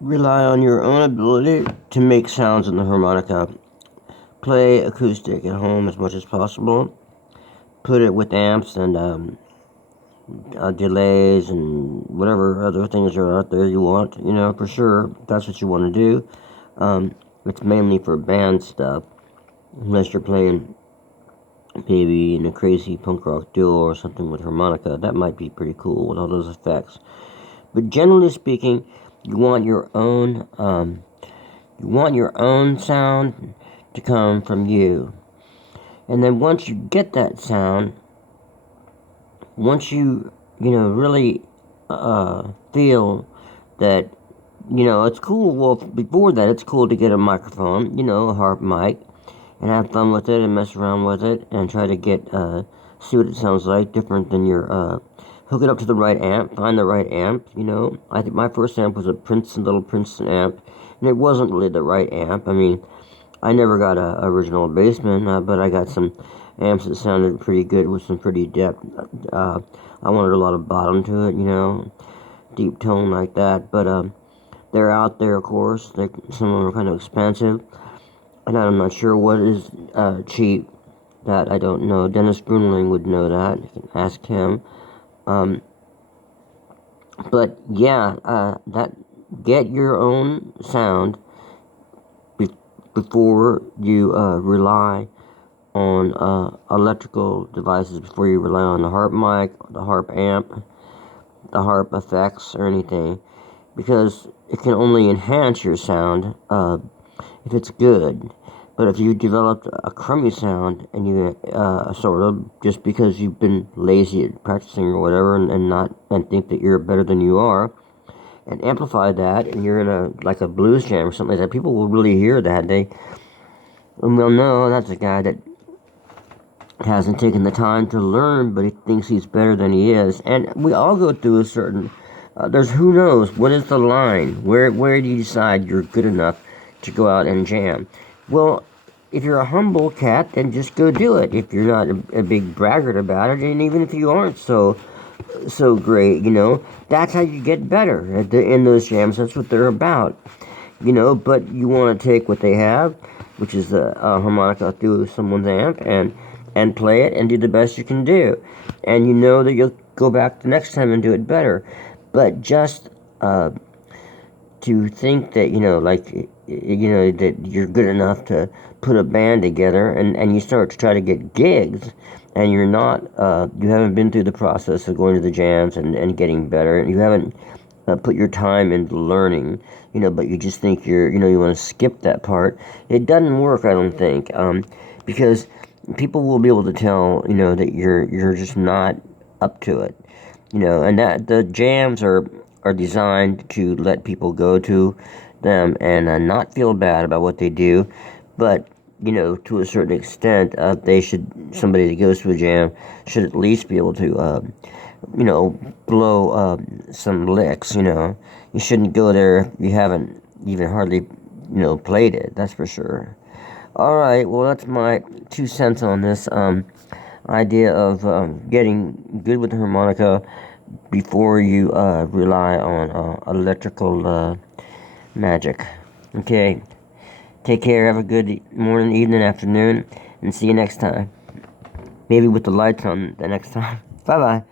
Rely on your own ability to make sounds in the harmonica. Play acoustic at home as much as possible. Put it with amps and delays and whatever other things are out there you want, for sure. That's what you want to do. It's mainly for band stuff, unless you're playing maybe in a crazy punk rock duo or something with harmonica. That might be pretty cool with all those effects. But generally speaking, you want your own sound to come from you. And then once you get that sound, once you really feel that it's cool. Well, before that, it's cool to get a microphone, a harp mic, and have fun with it and mess around with it and try to get see what it sounds like different than your hook it up to the right amp, find the right amp. I think my first amp was a little Princeton amp, and it wasn't really the right amp. I mean, I never got a original Bassman, but I got some amps that sounded pretty good with some pretty depth. I wanted a lot of bottom to it, deep tone like that. But they're out there, of course. Some of them are kind of expensive, and I'm not sure what is cheap. That I don't know. Dennis Grunling would know that. You can ask him. But yeah, that get your own sound before you rely on electrical devices, before you rely on the harp mic, the harp amp, the harp effects, or anything, because it can only enhance your sound if it's good. But if you developed a crummy sound and you sort of just because you've been lazy at practicing or whatever and think that you're better than you are, and amplify that, and you're in a blues jam or something like that, people will really hear that. They'll know that's a guy that hasn't taken the time to learn, but he thinks he's better than he is. And we all go through a certain there's who knows what is the line, where do you decide you're good enough to go out and jam? Well, if you're a humble cat, then just go do it. If you're not a big braggart about it, and even if you aren't so great, that's how you get better in those jams. That's what they're about, but you want to take what they have, which is the harmonica, through someone's amp and play it and do the best you can do, and you know that you'll go back the next time and do it better. But just to think that that you're good enough to put a band together, and you start to try to get gigs, and you're not you haven't been through the process of going to the jams and getting better, and you haven't put your time into learning, but you just think you want to skip that part. It doesn't work, I don't think, because people will be able to tell that you're just not up to it, and that the jams are designed to let people go to them and not feel bad about what they do, but to a certain extent, somebody that goes to a jam should at least be able to blow some licks. You shouldn't go there if you haven't even hardly played it, that's for sure. Alright, well, that's my 2 cents on this idea of getting good with the harmonica before you rely on electrical magic. Okay, take care, have a good morning, evening, afternoon, and see you next time. Maybe with the lights on the next time. Bye-bye.